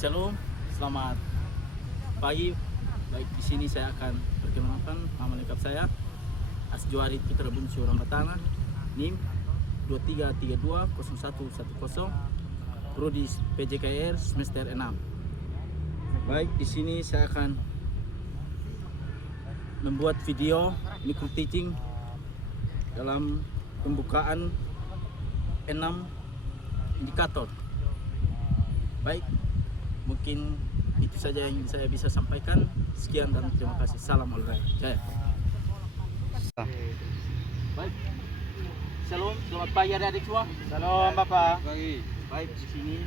Shalom, selamat pagi. Baik, di sini saya akan perkenalkan nama lengkap saya Asjuari Putra Buncu Rambatana, NIM 23320110, Prodi PJKR semester 6. Baik, di sini saya akan membuat video micro teaching dalam pembukaan 6 indikator. Baik, mungkin itu saja yang saya bisa sampaikan. Sekian dan terima kasih. Salam olahraga jaya. Baik, shalom, selamat pagi adik-adik semua. Salam Bapak. Baik, di sini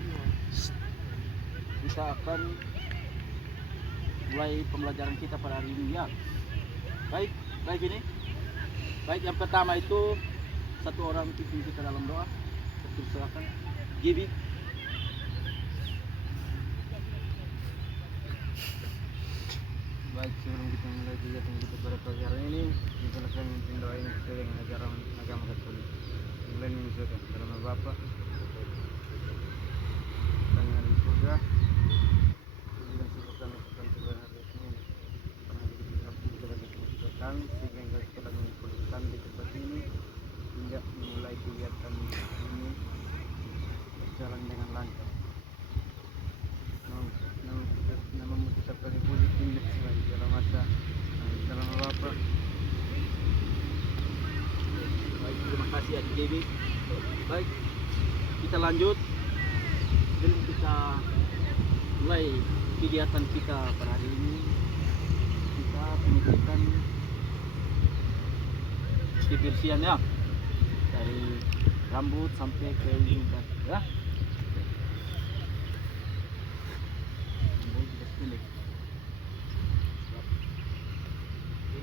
kita akan mulai pembelajaran kita pada hari ini ya. Baik ini. Baik, yang pertama itu satu orang pimpin kita dalam doa. Silakan. Gibi. Baik, sebelum kita mulai kegiatan kita pada pagi hari ini, kita akan mendoakan sesuai dengan ajaran agama Katolik. Mulai mengucapkan dalam nama Bapa, Sang yang ada di surga, puji dan syukur kami akan Tuhan hari ini. Karena begitu kami jalan kita kami, sehingga engkau telah mengumpulkan kami di tempat ini, hingga memulai kegiatan ini berjalan dengan lancar. Namamu tetap kami puji tinggi selain segala masa. Dalam nama Bapa. Baik, terima kasih Adik Gibi. Baik, kita lanjut. Sebelum kita mulai kegiatan kita pada hari ini, kita pengecekan kebersihan ya, dari rambut sampai ke ujung kaki ya.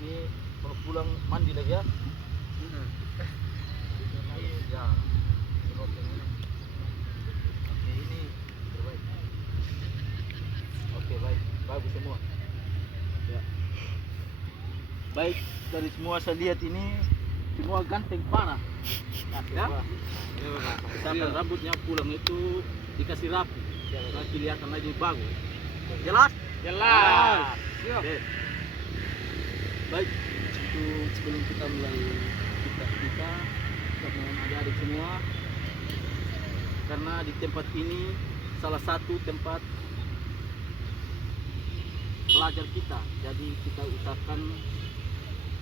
Ini kalau pulang mandi lagi ya. Ya, oke, ini terbaik. Oke, baik, bagus semua. Ya. Baik, dari semua saya lihat ini semua ganteng parah. Ya, misalkan rambutnya pulang itu dikasih rapi, nah, kelihatan lagi bagus. Jelas? Jelas. Oke. Baik, itu sebelum kita mulai kita mohon adik-adik semua, karena di tempat ini salah satu tempat belajar kita, jadi kita usahakan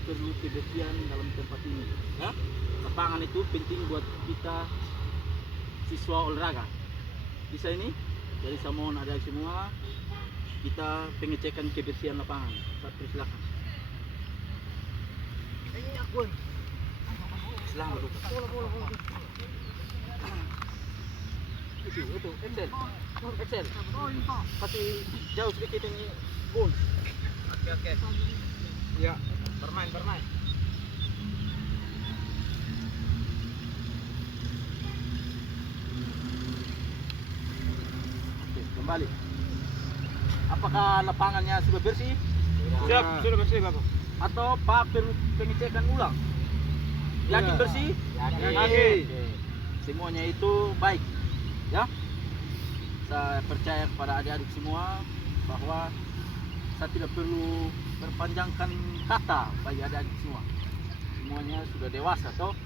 perlu kebersihan dalam tempat ini ya. Lapangan itu penting buat kita siswa olahraga. Bisa ini, jadi saya mohon adik-adik semua, kita pengecekan kebersihan lapangan. Silakan. Silakan dulu. Itu Excel. Kasih jauh sedikit ini, Bun. Oke. Ya, bermain. Oke, kembali. Apakah lapangannya sudah bersih? Siap, sudah bersih Bapak. Atau Pak perlu pengecekan ulang? Yakin Iya. bersih? Yakin. Oke. Semuanya itu baik ya. Saya percaya kepada adik-adik semua bahwa saya tidak perlu perpanjangkan kata bagi adik-adik semua. Semuanya sudah dewasa toh?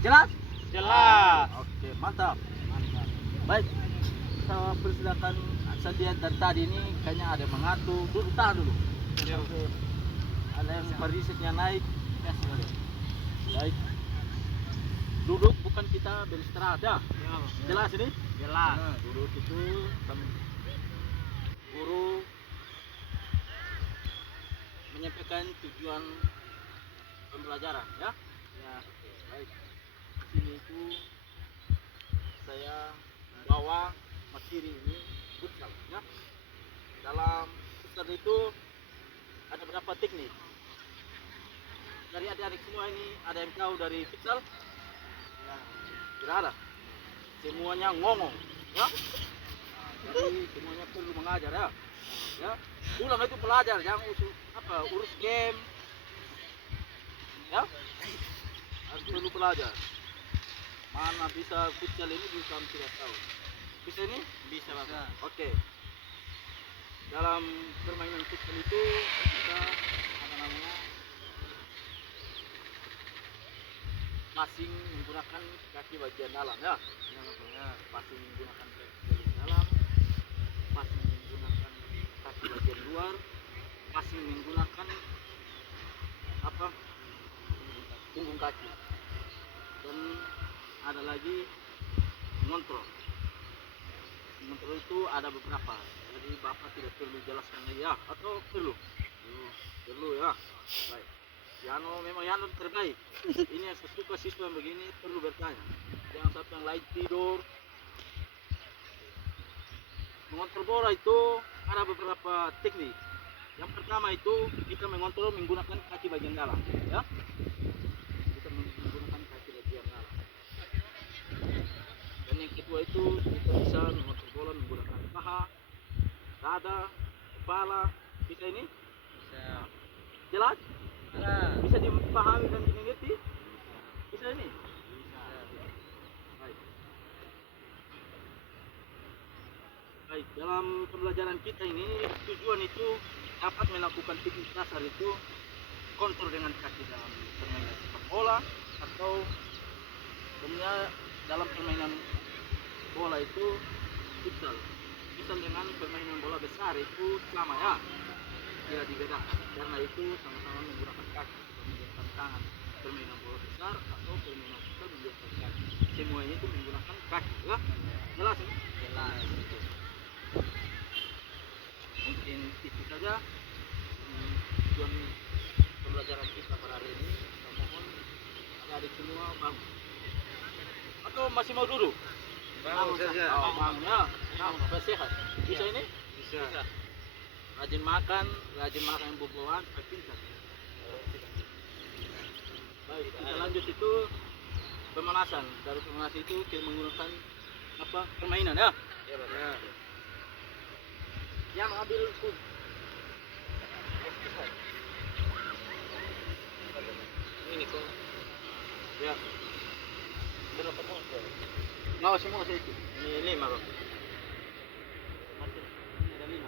Jelas? Jelas. Oke, mantap. Baik, saya persilakan. Saya lihat dari tadi ini kayaknya ada yang mengatur. Duduk, tahan dulu. Oke. Ada yang perisetnya naik. Ya, baik. Duduk, bukan kita beristirahat ya. Jelas ini? Jelas. Duduk itu guru menyampaikan tujuan pembelajaran ya. Ya, oke, baik. Di sini itu saya membawa materi ini futsal ya. Dalam futsal itu ada beberapa teknik. Dari adik-adik semua ini ada yang tahu dari futsal? Ya, tidak ada. Semuanya ngomong ya. Nah, jadi semuanya perlu mengajar ya. Ya, pulang itu belajar, jangan urus game ya. Harus perlu belajar. Mana bisa futsal ini bisa tidak tahu. Bisa ini? Bisa. Oke. Dalam permainan futsal itu kita apa namanya passing menggunakan kaki bagian dalam ya. Passing menggunakan kaki bagian dalam, passing menggunakan kaki bagian luar, passing menggunakan apa? Punggung kaki. Dan ada lagi ngontrol. Ngontrol itu ada beberapa. Jadi Bapak tidak perlu jelaskan lagi ya, atau perlu? Perlu ya. Baik. Yano memang Yano terbaik. Ini yang saya suka siswa yang begini perlu bertanya. Jangan sampai yang lain tidur. Mengontrol bola itu ada beberapa teknik. Yang pertama itu kita mengontrol menggunakan kaki bagian dalam, ya. Kita menggunakan kaki bagian dalam. Dan yang kedua itu kita bisa mengontrol bola menggunakan paha, dada, kepala. Bisa ini? Bisa. Jelas? Bisa dipahami dan dimengerti? Bisa ini? Bisa. Baik. Baik, dalam pembelajaran kita ini tujuan itu dapat melakukan teknik dasar itu kontrol dengan kaki dalam permainan sepak bola atau sebenarnya dalam permainan bola itu futsal. Futsal dengan permainan bola besar itu sama ya, tidak dibedakan karena itu sama-sama menggunakan kaki, menggunakan tangan. Permainan bola besar atau permainan futsal menggunakan kaki, semuanya itu menggunakan kaki ya. Jelas ini? Jelas. Mungkin itu saja tujuan pembelajaran kita pada hari ini. Saya mohon adik-adik semua bangun. Atau masih mau duduk? Bangun saja. Oh, bangun ya. Bangun supaya sehat. Bisa ini? Bisa. Rajin makan yang buah-buahan, supaya pintar. Baik, kita lanjut itu pemanasan. Dari pemanasan itu kita menggunakan apa? Permainan ya. Ya, benar. Yang ambil kun. Ini kok. Ya. Berapa ponsel? Nggak semua saya itu. Ini 5 kok. Masih ada 5.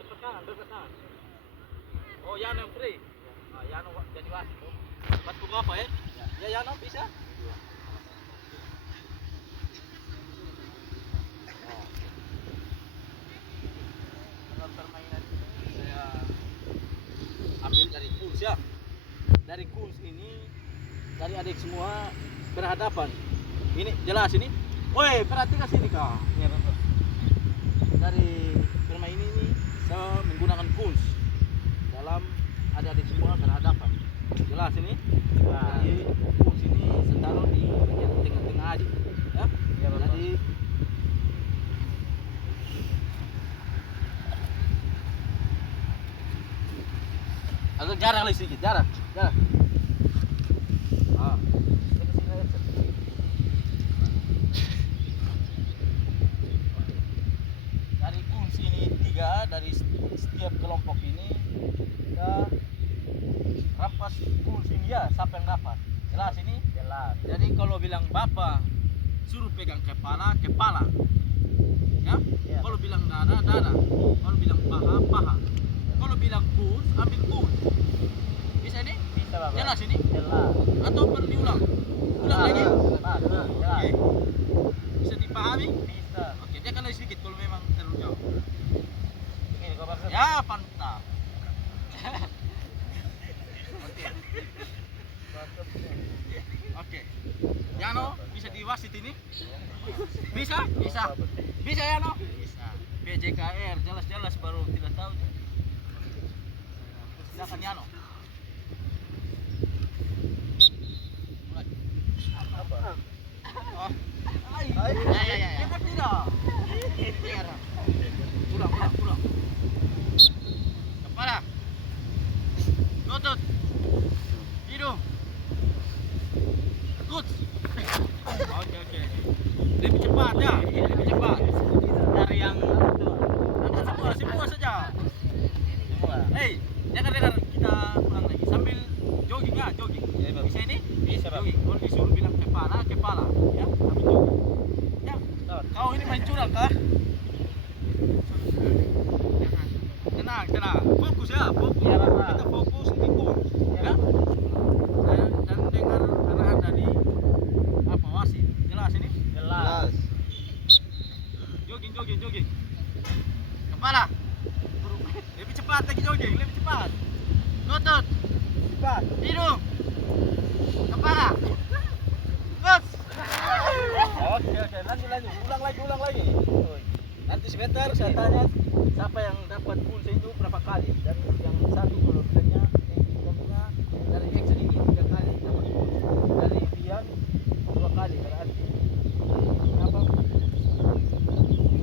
Berpasangan. Oh, Yano yang free. Nah, Yano jadi wasit. Bantu apa ya? Ya Yano bisa? Iya. Dalam permainan ini saya ambil dari kuls ya. Dari kuls ini dari adik semua berhadapan. Ini jelas ini. Woi, perhatikan sini kak. Ya, betul. Dari permainan ini saya menggunakan kuls dalam adik-adik semua berhadapan. Jelas ini. Jelas. Jadi kuls ini saya taruh di bagian tengah-tengah adik. Ya. Ya, betul. Jadi agak jarak lagi sedikit, jarak. Ah. Dari kunci ini 3, dari setiap kelompok ini kita rampas kunci ini ya, siapa yang dapat. Jelas ini? Jelas. Jadi kalau bilang bapak suruh pegang kepala. Ya? Ya. Kalau bilang dada. Kalau bilang paha. Kalau bilang kus, ambil kus. Bisa ini? Bisa, Bapak. Jelas ini? Jelas. Atau perlu diulang? Ulang lagi? Jelas. Oke. Bisa dipahami? Bisa. Oke, dia kan lagi sedikit kalau memang terlalu jauh. Ini kok maksud? Ya, mantap. Oke. Yano, bisa diwasit ini? Bisa? Bisa Yano? Bisa. PJKR, jelas-jelas baru tidak tahu. Silakan Yano. Mulai. Apa? Oh. Ya. Cepat tidak? Pulang. Kepala. Lutut. Hidung. Good. Oke. Lebih cepat ya, lebih cepat. Dari yang itu. Semua saja. Semua. Hei, dengar kita ulang lagi sambil jogging ya, jogging. Ya, Bang. Bisa ini? Bisa, Bang. Jogging. Kalau disuruh bilang kepala, ya. Sambil jogging. Kau ini main curang kah? Tenang, tenang. Fokus ya, fokus. Ya, Bapak. Kita fokus timbul. Ya, Ya. Dan dengar arahan dari apa wasit. Jelas ini? Jelas. Jogging, jogging, jogging. Kepala. Lebih cepat lagi jogging, lebih cepat. Lutut. Cepat. Hidung. Kepala. Gus. Oke, lanjut. Ulang lagi. Nanti sebentar saya tanya siapa yang dapat pulsa itu berapa kali dan yang satu kalau misalnya dari X ini 3 kali dapat pulsa, dari Dian 2 kali berarti apa?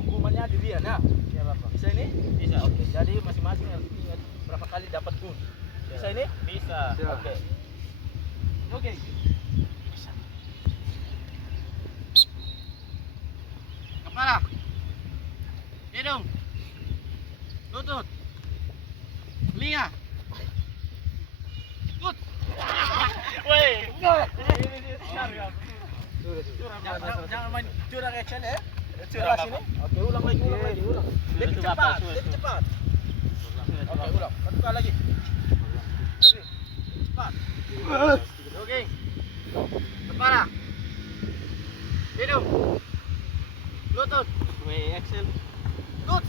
Hukumannya di Dian ya? Ya, Bapak. Bisa ini? Bisa. Oke, jadi masing-masing harus ingat berapa kali dapat pun. Bisa ini? Bisa. Bisa. Oke. Oke. Bisa. Kepala. Hidung. Lutut. Telinga. Tut. Woi. Jangan main curang action ya. Curang Curang apa? sini. Oke, ulang lagi. Lebih Sudah, Bapak, cepat, sudah. lebih cepat. Oke, ulang. Satu kali lagi. Oke. Cepat. Oke. Kepala. Hidung. Lutut. Woi, Excel. Tut.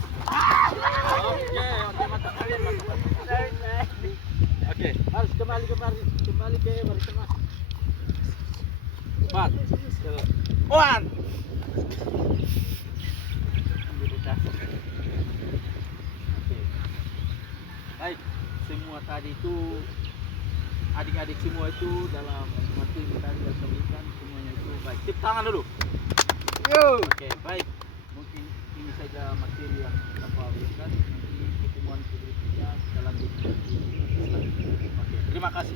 Oke, mantap kalian, mantap. Oke, harus kembali ke barisan mas. Cepat. One. Oke. Baik, semua tadi itu adik-adik semua itu dalam materi tadi yang berikan semuanya itu baik. Tepuk tangan dulu. Oke, baik. Mungkin ini saja materi yang kita berikan. Nanti pertemuan berikutnya kita lanjutkan. Oke, terima kasih.